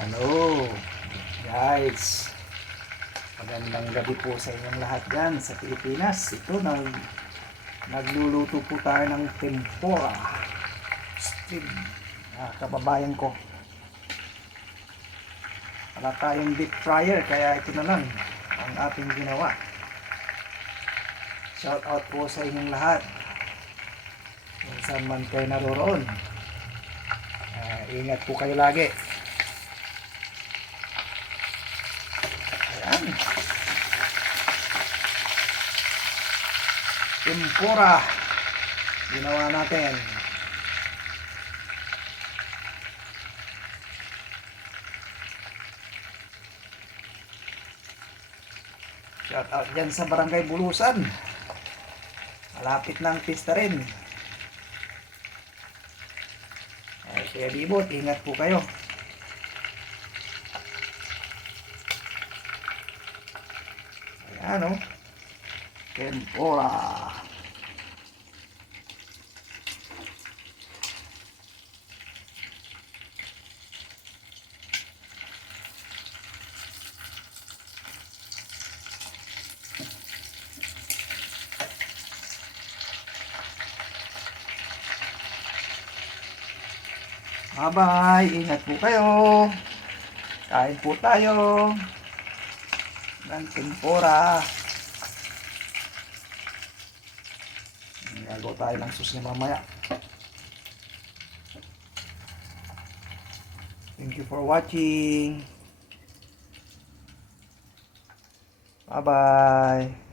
Hello guys, magandang gabi po sa inyong lahat dyan sa Pilipinas. Nagluluto po tayo ng tempura steam. Kababayan ko, wala tayong deep fryer, kaya ito na lang ang ating ginawa. Shout out po sa inyong lahat kung saan man kayo naroroon. Ingat po kayo lagi. Ayan, tempura ginawa natin. Shout out dyan sa Barangay Bulusan, malapit ng pista rin. Kaya Bibot, ingat po kayo. Ayan o, tempura. Bye-bye, ingat po kayo. Kain po tayo ng tempura. Gagawa tayo ng susi mamaya. Thank you for watching. Bye-bye.